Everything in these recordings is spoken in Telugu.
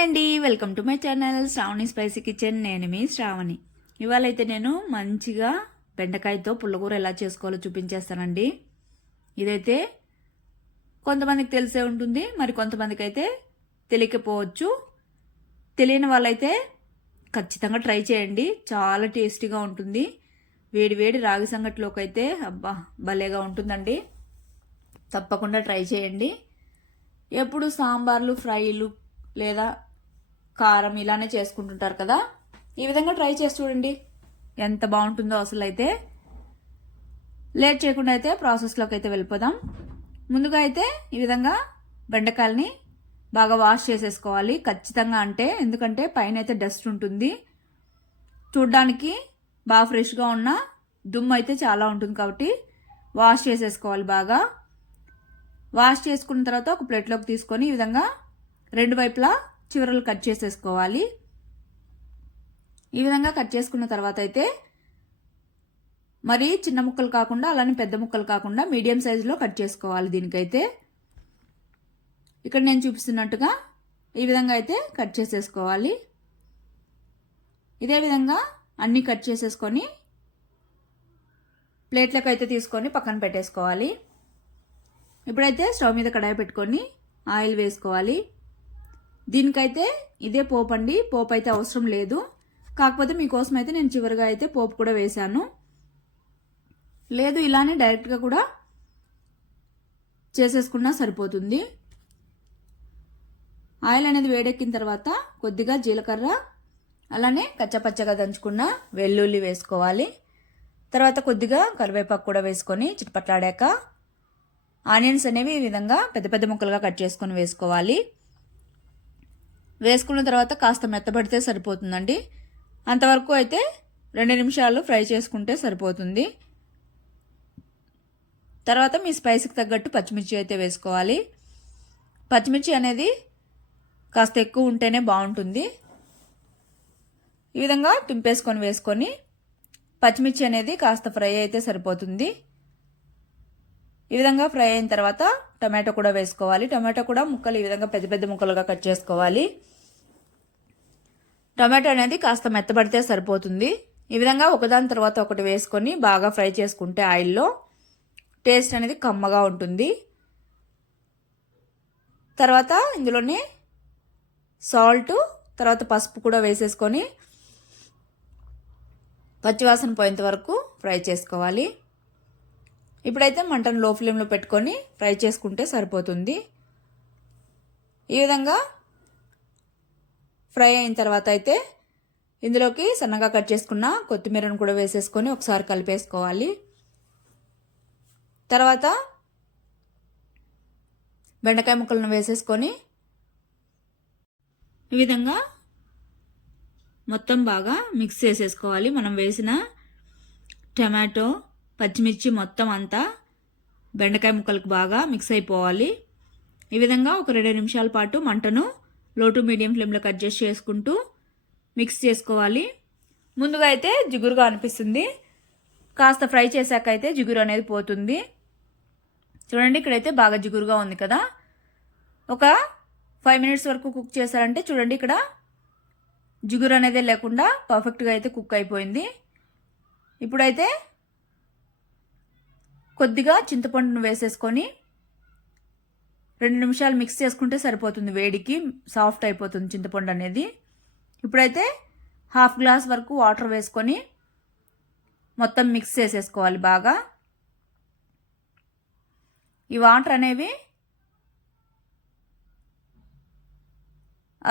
హాయ్ అండి, welcome to my channel Sravani spicy kitchen. నేను మీ శ్రావణి. ఇవాళ అయితే నేను మంచిగా బెండకాయతో పుల్లకూర ఎలా చేసుకోవాలో చూపించేస్తానండి. ఇదైతే కొంతమందికి తెలిసే ఉంటుంది, మరి కొంతమందికి అయితే తెలియకపోవచ్చు. తెలియని వాళ్ళైతే ఖచ్చితంగా ట్రై చేయండి, చాలా టేస్టీగా ఉంటుంది. వేడి వేడి రాగి సంగటిలోకి అయితే అబ్బా భలేగా ఉంటుందండి. తప్పకుండా ట్రై చేయండి. ఎప్పుడు సాంబార్లు, ఫ్రైలు లేదా కారం ఇలానే చేసుకుంటుంటారు కదా, ఈ విధంగా ట్రై చేసి చూడండి, ఎంత బాగుంటుందో అసలు. అయితే లేట్ చేయకుండా అయితే ప్రాసెస్లోకి అయితే వెళ్ళిపోదాం. ముందుగా అయితే ఈ విధంగా బెండకాయలని బాగా వాష్ చేసేసుకోవాలి ఖచ్చితంగా. ఎందుకంటే పైన అయితే డస్ట్ ఉంటుంది, చూడ్డానికి బాగా ఫ్రెష్గా ఉన్న దుమ్ము అయితే చాలా ఉంటుంది, కాబట్టి వాష్ చేసేసుకోవాలి బాగా. వాష్ చేసుకున్న తర్వాత ఒక ప్లేట్లోకి తీసుకొని ఈ విధంగా రెండు వైపులా చివరలు కట్ చేసేసుకోవాలి. ఈ విధంగా కట్ చేసుకున్న తర్వాత అయితే మరీ చిన్న ముక్కలు కాకుండా అలానే పెద్ద ముక్కలు కాకుండా మీడియం సైజులో కట్ చేసుకోవాలి. దీనికైతే ఇక్కడ నేను చూపిస్తున్నట్టుగా ఈ విధంగా అయితే కట్ చేసేసుకోవాలి. ఇదే విధంగా అన్నీ కట్ చేసేసుకొని ప్లేట్లకు అయితే తీసుకొని పక్కన పెట్టేసుకోవాలి. ఇప్పుడైతే స్టవ్ మీద కడాయి పెట్టుకొని ఆయిల్ వేసుకోవాలి. దీనికైతే ఇదే పోపు అండి, పోపు అయితే అవసరం లేదు. కాకపోతే మీకోసం అయితే నేను చివరిగా అయితే పోపు కూడా వేశాను. లేదు ఇలానే డైరెక్ట్గా కూడా చేసేసుకున్నా సరిపోతుంది. ఆయిల్ అనేది వేడెక్కిన తర్వాత కొద్దిగా జీలకర్ర, అలానే కచ్చపచ్చగా దంచుకున్న వెల్లుల్లి వేసుకోవాలి. తర్వాత కొద్దిగా కరివేపాకు కూడా వేసుకొని చిటపట్లాడాక ఆనియన్స్ అనేవి ఈ విధంగా పెద్ద పెద్ద ముక్కలుగా కట్ చేసుకొని వేసుకోవాలి. వేసుకున్న తర్వాత కాస్త మెత్తబడితే సరిపోతుందండి. అంతవరకు అయితే 2 నిమిషాలు ఫ్రై చేసుకుంటే సరిపోతుంది. తర్వాత మీ స్పైస్కి తగ్గట్టు పచ్చిమిర్చి అయితే వేసుకోవాలి. పచ్చిమిర్చి అనేది కాస్త ఎక్కువ ఉంటేనే బాగుంటుంది. ఈ విధంగా తుంపేసుకొని వేసుకొని పచ్చిమిర్చి అనేది కాస్త ఫ్రై అయితే సరిపోతుంది. ఈ విధంగా ఫ్రై అయిన తర్వాత టమాటో కూడా వేసుకోవాలి. టమాటో కూడా ముక్కలు ఈ విధంగా పెద్ద పెద్ద ముక్కలుగా కట్ చేసుకోవాలి. టమాటో అనేది కాస్త మెత్తబడితే సరిపోతుంది. ఈ విధంగా ఒకదాని తర్వాత ఒకటి వేసుకొని బాగా ఫ్రై చేసుకుంటే ఆయిల్లో టేస్ట్ అనేది కమ్మగా ఉంటుంది. తర్వాత ఇందులోనే సాల్ట్, తర్వాత పసుపు కూడా వేసేసుకొని పచ్చివాసన పోయేంత వరకు ఫ్రై చేసుకోవాలి. ఇప్పుడైతే మంటను లో ఫ్లేమ్లో పెట్టుకొని ఫ్రై చేసుకుంటే సరిపోతుంది. ఈ విధంగా ఫ్రై అయిన తర్వాత అయితే ఇందులోకి సన్నగా కట్ చేసుకున్న కొత్తిమీరను కూడా వేసేసుకొని ఒకసారి కలిపేసుకోవాలి. తర్వాత బెండకాయ ముక్కలను వేసేసుకొని ఈ విధంగా మొత్తం బాగా మిక్స్ చేసేసుకోవాలి. మనం వేసిన టమాటో, పచ్చిమిర్చి మొత్తం అంతా బెండకాయ ముక్కలకు బాగా మిక్స్ అయిపోవాలి. ఈ విధంగా ఒక 2 నిమిషాల పాటు మంటను లో టు మీడియం ఫ్లేమ్లో అడ్జస్ట్ చేసుకుంటూ మిక్స్ చేసుకోవాలి. ముందుగా అయితే జిగురుగా అనిపిస్తుంది, కాస్త ఫ్రై చేశాక అయితే జిగురు అనేది పోతుంది. చూడండి, ఇక్కడైతే బాగా జిగురుగా ఉంది కదా. ఒక 5 మినిట్స్ వరకు కుక్ చేశారంటే చూడండి, ఇక్కడ జిగురు అనేది లేకుండా పర్ఫెక్ట్గా అయితే కుక్ అయిపోయింది. ఇప్పుడైతే కొద్దిగా చింతపండును వేసేసుకొని 2 నిమిషాలు మిక్స్ చేసుకుంటే సరిపోతుంది. వేడికి సాఫ్ట్ అయిపోతుంది చింతపండు అనేది. ఇప్పుడైతే 1/2 గ్లాస్ వరకు వాటర్ వేసుకొని మొత్తం మిక్స్ చేసేసుకోవాలి బాగా. ఈ వాటర్ అనేవి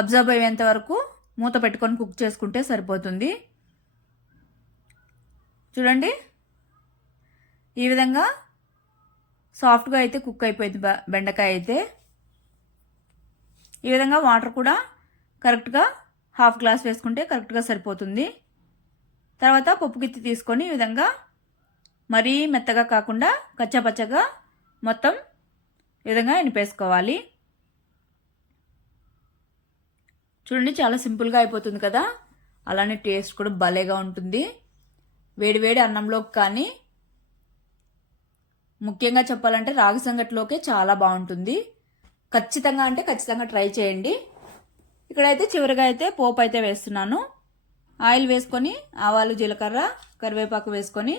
అబ్జర్వ్ అయ్యేంత వరకు మూత పెట్టుకొని కుక్ చేసుకుంటే సరిపోతుంది. చూడండి, ఈ విధంగా సాఫ్ట్గా అయితే కుక్ అయిపోయింది బెండకాయ అయితే. ఈ విధంగా వాటర్ కూడా కరెక్ట్గా 1/2 గ్లాస్ వేసుకుంటే కరెక్ట్గా సరిపోతుంది. తర్వాత పప్పు గిత్తి తీసుకొని ఈ విధంగా మరీ మెత్తగా కాకుండా కచ్చాపచ్చగా మొత్తం ఈ విధంగా ఎనిపేసుకోవాలి. చూడండి, చాలా సింపుల్గా అయిపోతుంది కదా. అలానే టేస్ట్ కూడా భలేగా ఉంటుంది. వేడి వేడి అన్నంలోకి కానీ ముఖ్యంగా చెప్పాలంటే రాగి సంగటిలోకే చాలా బాగుంటుంది. ఖచ్చితంగా ట్రై చేయండి. ఇక్కడ ఇక్కడైతే చివరిగా అయితే పోపు అయితే వేస్తున్నాను. ఆయిల్ వేసుకొని ఆవాలు, జీలకర్ర, కరివేపాకు వేసుకొని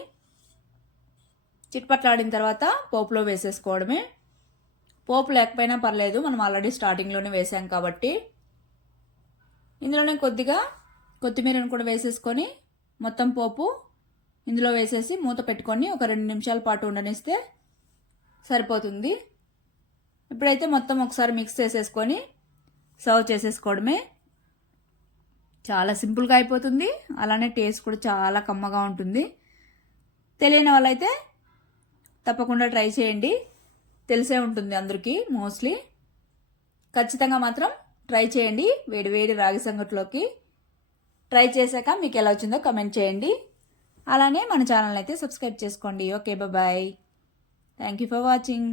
చిట్పట్లాడిన తర్వాత పోపులో వేసేసుకోవడమే. పోపు లేకపోయినా పర్లేదు, మనం ఆల్రెడీ స్టార్టింగ్లోనే వేసాం కాబట్టి. ఇందులోనే కొద్దిగా కొత్తిమీరను కూడా వేసేసుకొని మొత్తం పోపు ఇందులో వేసేసి మూత పెట్టుకొని ఒక 2 నిమిషాల పాటు ఉండనిస్తే సరిపోతుంది. ఇప్పుడైతే మొత్తం ఒకసారి మిక్స్ చేసేసుకొని సర్వ్ చేసేసుకోవడమే. చాలా సింపుల్గా అయిపోతుంది, అలానే టేస్ట్ కూడా చాలా కమ్మగా ఉంటుంది. తెలియని వాళ్ళైతే తప్పకుండా ట్రై చేయండి, తెలిసే ఉంటుంది అందరికీ మోస్ట్లీ. ఖచ్చితంగా మాత్రం ట్రై చేయండి వేడి వేడి రాగి సంగట్లోకి. ట్రై చేశాక మీకు ఎలా వచ్చిందో కమెంట్ చేయండి. అలానే మన ఛానల్ అయితే సబ్స్క్రైబ్ చేసుకోండి. Okay, bye. Thank you for watching.